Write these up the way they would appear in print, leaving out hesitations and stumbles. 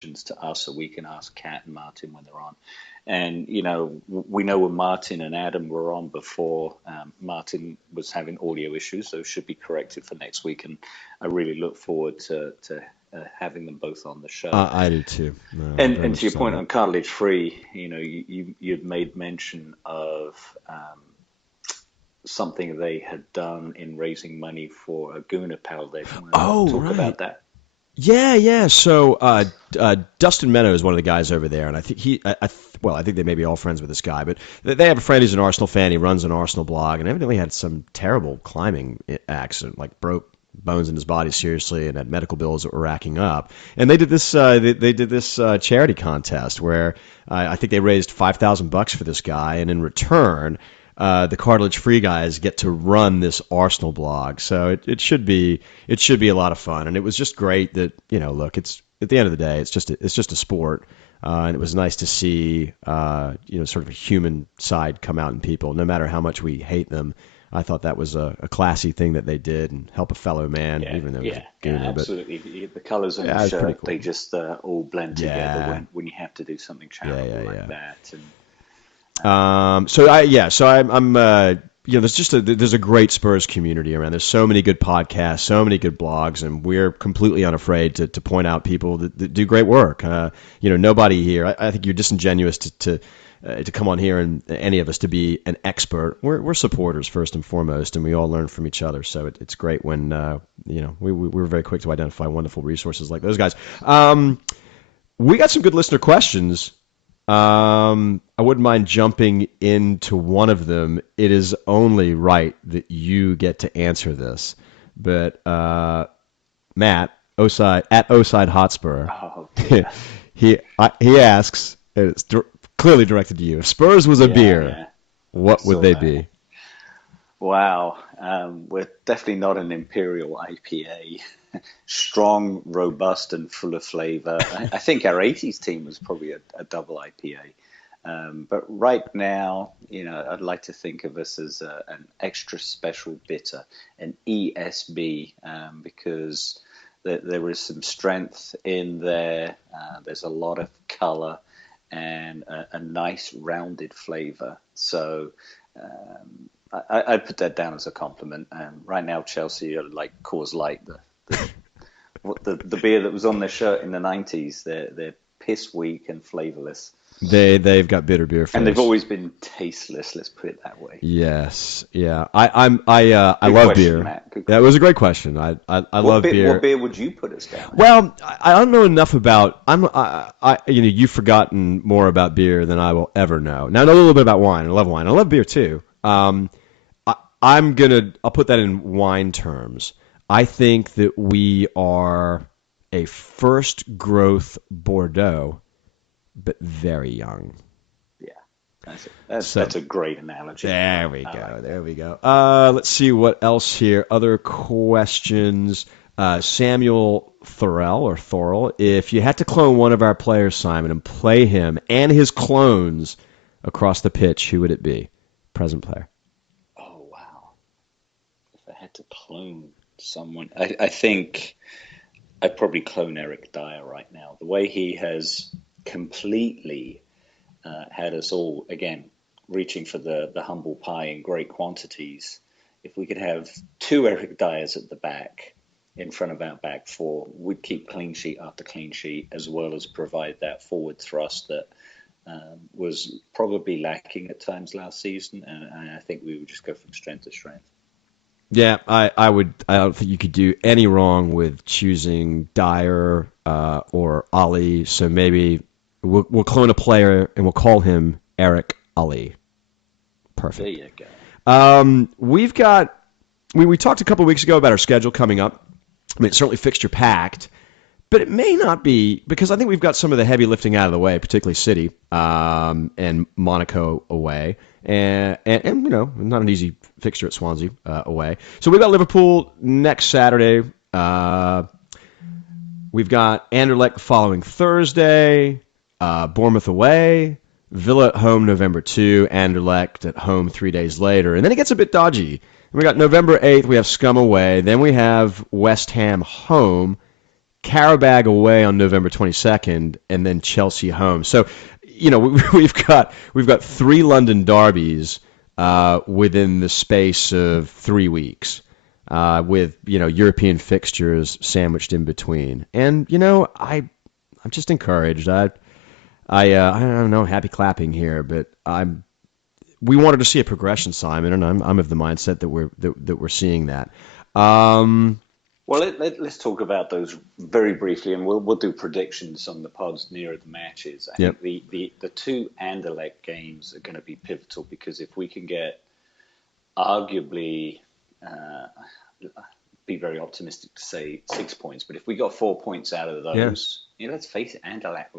to us so we can ask Kat and Martin when they're on. And, we know when Martin and Adam were on before, Martin was having audio issues, so should be corrected for next week. And I really look forward to having them both on the show. I do too. No, and to your point on cartilage free, you'd made mention of something they had done in raising money for a Guna Pal. They talk right. about that. Yeah. So Dustin Meadow is one of the guys over there, and I think I think they may be all friends with this guy, but they have a friend who's an Arsenal fan. He runs an Arsenal blog, and evidently had some terrible climbing accident, like broke bones in his body seriously, and had medical bills that were racking up. And they did this. They did this charity contest where I think they raised $5,000 for this guy, and in return, the cartilage-free guys get to run this Arsenal blog. So it should be a lot of fun, and it was just great that look, it's at the end of the day, it's just a sport. And it was nice to see, sort of a human side come out in people, no matter how much we hate them. I thought that was a classy thing that they did and help a fellow man, even though it was a gooner. Absolutely. The colours on the shirt, cool. They just all blend together when you have to do something charitable like that. And, there's a great Spurs community around. There's so many good podcasts, so many good blogs, and we're completely unafraid to point out people that do great work. Nobody here. I think you're disingenuous to come on here and any of us to be an expert. We're supporters first and foremost, and we all learn from each other. So it's great when we're very quick to identify wonderful resources like those guys. We got some good listener questions. I wouldn't mind jumping into one of them. It is only right that you get to answer this. But Matt, at Oside Hotspur, he asks, and it's clearly directed to you, if Spurs was a beer, what would they be? Wow. We're definitely not an Imperial IPA. Strong, robust, and full of flavor. I think our 80s team was probably a double IPA. But right now, I'd like to think of us as an extra special bitter, an ESB, because there is some strength in there. There's a lot of color and a nice rounded flavor. So I'd put that down as a compliment. Right now, Chelsea are like Coors Light, the beer that was on their shirt in the 90s. They're piss weak and flavorless. They've got bitter beer flavors. And they've always been tasteless. Let's put it that way. Yes, yeah. I love beer. Matt. That was a great question. I love beer. What beer would you put us down? Well, I don't know enough about. You've forgotten more about beer than I will ever know. Now I know a little bit about wine. I love wine. I love beer too. I'll put that in wine terms. I think that we are a first growth Bordeaux, but very young. Yeah, that's a great analogy. There we go. Let's see what else here. Other questions. Samuel Thorell, if you had to clone one of our players, Simon, and play him and his clones across the pitch, who would it be? Present player. Oh, wow. If I had to clone someone, I think I'd probably clone Eric Dier right now. The way he has completely had us all, again, reaching for the humble pie in great quantities. If we could have two Eric Diers at the back in front of our back four, we'd keep clean sheet after clean sheet, as well as provide that forward thrust that was probably lacking at times last season. And I think we would just go from strength to strength. Yeah, I don't think you could do any wrong with choosing Dier or Ali. So maybe we'll clone a player and we'll call him Eric Ali. Perfect. There you go. We've got. We talked a couple of weeks ago about our schedule coming up. I mean, it's certainly fixture packed, but it may not be, because I think we've got some of the heavy lifting out of the way, particularly City and Monaco away, and not an easy fixture at Swansea away. So we've got Liverpool next Saturday. We've got Anderlecht the following Thursday, Bournemouth away, Villa at home November 2, Anderlecht at home 3 days later, and then it gets a bit dodgy. We got November 8th, we have Scum away, then we have West Ham home, Qarabag away on November 22nd, and then Chelsea home. So, we've got three London derbies within the space of 3 weeks, with European fixtures sandwiched in between. And I'm just encouraged. I don't know, happy clapping here, but we wanted to see a progression, Simon, and I'm of the mindset that we're seeing that. Um, Well, let's talk about those very briefly, and we'll do predictions on the pods nearer the matches. I yep. think the two Anderlecht games are going to be pivotal because if we can get arguably, be very optimistic to say 6 points, but if we got 4 points out of those, let's face it, Anderlecht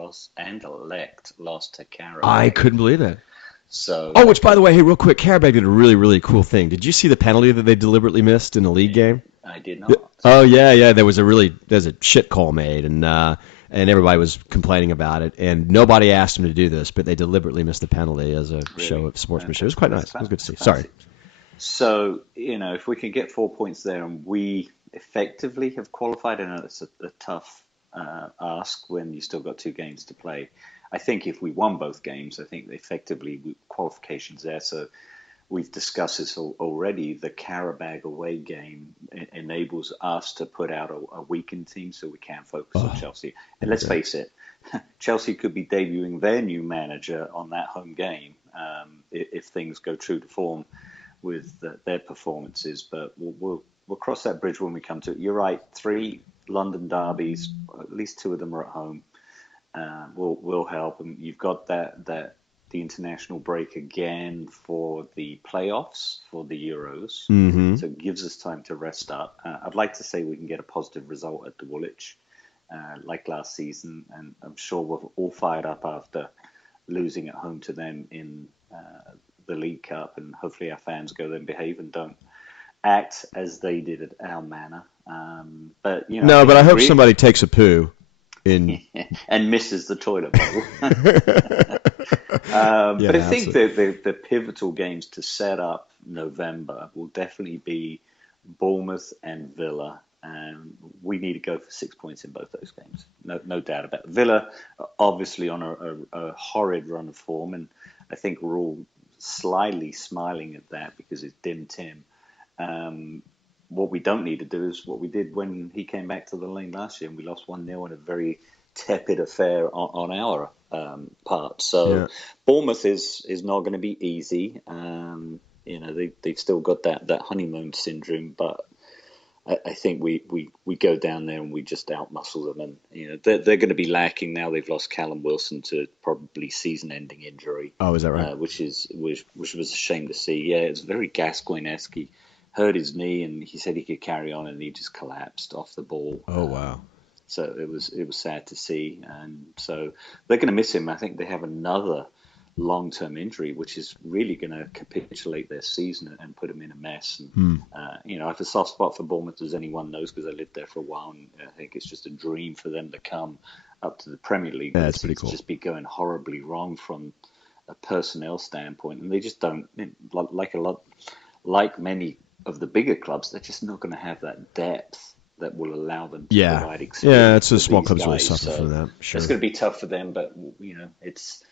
lost to Karabakh. I couldn't believe that. So, which, by the way, hey, real quick, Qarabag did a really, really cool thing. Did you see the penalty that they deliberately missed in the league game? I did not. Oh, yeah. There's a shit call made, and everybody was complaining about it, and nobody asked them to do this, but they deliberately missed the penalty as a show of sportsmanship. It was quite nice. It was good to see. Sorry. So, if we can get 4 points there and we effectively have qualified, I know it's a tough ask when you still got two games to play. I think if we won both games, I think effectively qualification's there. So we've discussed this already. The Qarabag away game enables us to put out a weakened team so we can focus on Chelsea. And let's face it, Chelsea could be debuting their new manager on that home game if things go true to form with their performances. But we'll cross that bridge when we come to it. You're right, 3 London derbies, at least 2 of them are at home. Will help, and you've got the international break again for the playoffs for the Euros, so it gives us time to rest up. I'd like to say we can get a positive result at the Woolwich, like last season, and I'm sure we're all fired up after losing at home to them in the League Cup, and hopefully our fans go there and behave and don't act as they did at our manor. But I hope somebody takes a poo. And misses the toilet bowl. But I think the pivotal games to set up November will definitely be Bournemouth and Villa. And we need to go for 6 points in both those games. No doubt about it. Villa, obviously, on a horrid run of form. And I think we're all slyly smiling at that because it's dim Tim. What we don't need to do is what we did when he came back to the lane last year, and we lost 1-0 in a very tepid affair on our part. So Bournemouth is not going to be easy. They've still got that honeymoon syndrome, but I think we go down there and we just outmuscle them, and they're going to be lacking now. They've lost Callum Wilson to probably season-ending injury. Oh, is that right? Which was a shame to see. Yeah, it's very Gascoigne-esque. He hurt his knee, and he said he could carry on, and he just collapsed off the ball. Oh, wow. So it was sad to see, and so they're going to miss him. I think they have another long-term injury, which is really going to capitulate their season and put them in a mess. And I have a soft spot for Bournemouth, as anyone knows, because I lived there for a while, and I think it's just a dream for them to come up to the Premier League. Yeah, that's pretty cool. Just be going horribly wrong from a personnel standpoint, and they just don't like many of the bigger clubs. They're just not going to have that depth that will allow them to provide experience. Yeah, it's the small clubs really suffer from that. Sure. It's going to be tough for them, but it's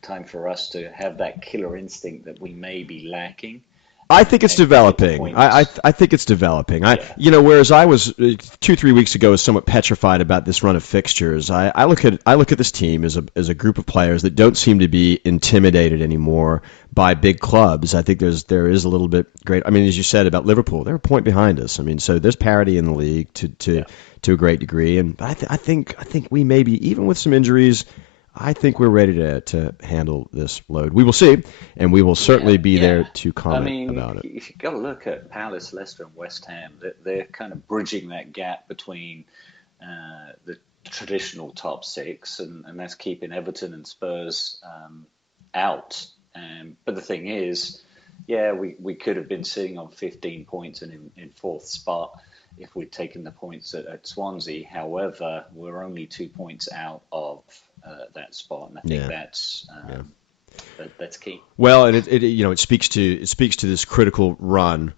time for us to have that killer instinct that we may be lacking. I think it's developing. I think it's developing. Whereas I was 2-3 weeks ago was somewhat petrified about this run of fixtures. I look at this team as a group of players that don't seem to be intimidated anymore by big clubs. I think there is a little bit great. I mean, as you said about Liverpool, they're a point behind us. I mean, so there's parity in the league to a great degree, and I think we may be, even with some injuries, I think we're ready to handle this load. We will see, and we will certainly be there to comment about it. If you got to look at Palace, Leicester, and West Ham, they're kind of bridging that gap between the traditional top six, and that's keeping Everton and Spurs out. But the thing is, we could have been sitting on 15 points and in fourth spot if we'd taken the points at Swansea. However, we're only 2 points out of that spot, and I think that's That's key. Well, and it speaks to this critical run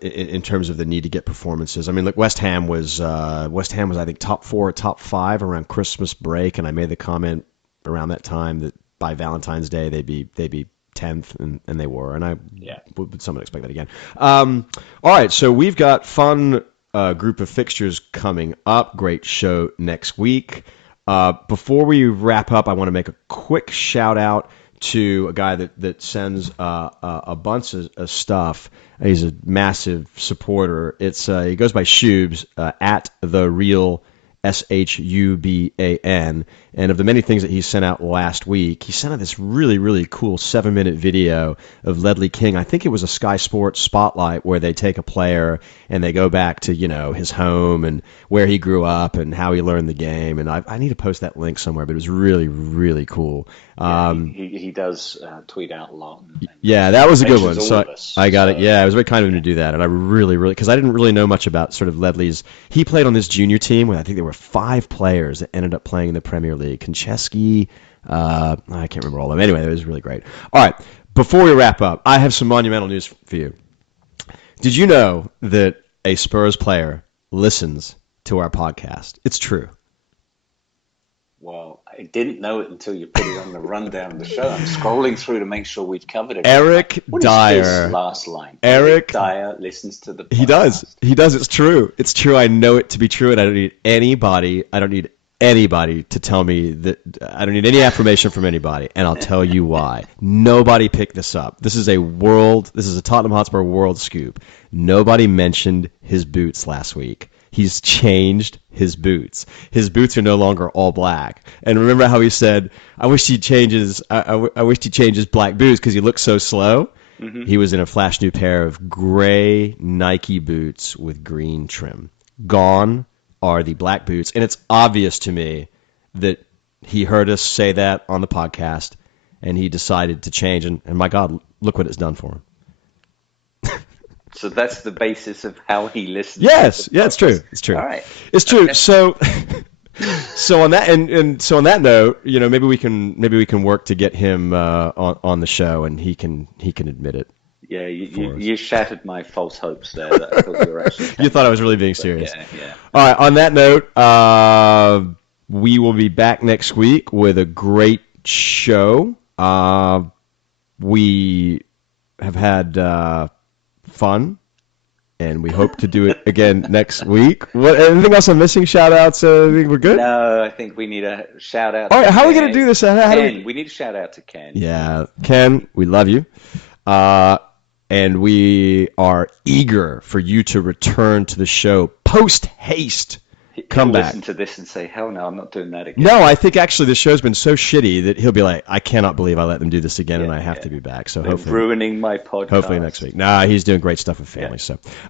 in terms of the need to get performances. I mean, look, West Ham was I think top 4 or top 5 around Christmas break, and I made the comment around that time that by Valentine's Day they'd be 10th, and they were, and I would somewhat expect that again. All right, so we've got fun group of fixtures coming up. Great show next week. Before we wrap up, I want to make a quick shout out to a guy that sends a bunch of stuff. He's a massive supporter. He goes by Shubes at the real SHUBAN. And of the many things that he sent out last week, he sent out this really, really cool 7-minute video of Ledley King. I think it was a Sky Sports spotlight where they take a player and they go back to, his home and where he grew up and how he learned the game. And I need to post that link somewhere, but it was really, really cool. He does tweet out a lot. Yeah, that was a good one. So I got it. So, Yeah, it was very kind of him to do that. And I really, because I didn't really know much about sort of Ledley's. He played on this junior team where I think there were 5 players that ended up playing in the Premier League. Konchesky, I can't remember all of them. Anyway, it was really great. All right, before we wrap up, I have some monumental news for you. Did you know that a Spurs player listens to our podcast? It's true. Well, I didn't know it until you put it on the rundown of the show. I'm scrolling through to make sure we've covered it. Eric Dier. What is his last line? Eric Dier listens to the podcast. He does. He does. It's true. It's true. I know it to be true, and I don't need anybody to tell me that. I don't need any affirmation from anybody, and I'll tell you why. Nobody picked this up. This is a Tottenham Hotspur world scoop. Nobody mentioned his boots last week. He's changed his boots. His boots are no longer all black. And remember how he said, "I wish he changes. I wish he changes black boots because he looks so slow." Mm-hmm. He was in a flash new pair of gray Nike boots with green trim. Gone are the black boots, and it's obvious to me that he heard us say that on the podcast, and he decided to change. And my God, look what it's done for him. So that's the basis of how he listens. Yes, yeah, it's true. It's true. All right, it's true. Okay. So on that on that note, maybe we can work to get him on the show, and he can admit it. Yeah, you shattered my false hopes there. That I thought you were actually. You thought I was really being serious. Yeah. All right. On that note, we will be back next week with a great show. We have had fun, and we hope to do it again next week. Anything else I'm missing? Shout outs? I think we're good? No, I think we need a shout out. All right, how are we going to do this? Ken, we need a shout out to Ken. Yeah, Ken, we love you. And we are eager for you to return to the show post haste. Come back. Listen to this and say, hell no, I'm not doing that again. No, I think actually the show's been so shitty that he'll be like, I cannot believe I let them do this again, and I have to be back. So hopefully, ruining my podcast. Hopefully next week. Nah, he's doing great stuff with family.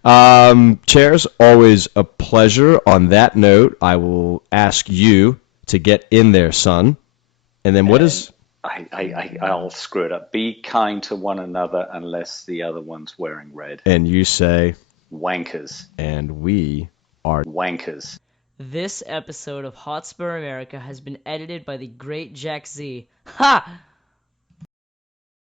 Yeah. So, Chairs, always a pleasure. On that note, I will ask you to get in there, son. And then what is? I'll screw it up. Be kind to one another unless the other one's wearing red. And you say? Wankers. And we are wankers. This episode of Hotspur America has been edited by the great Jack Z. Ha!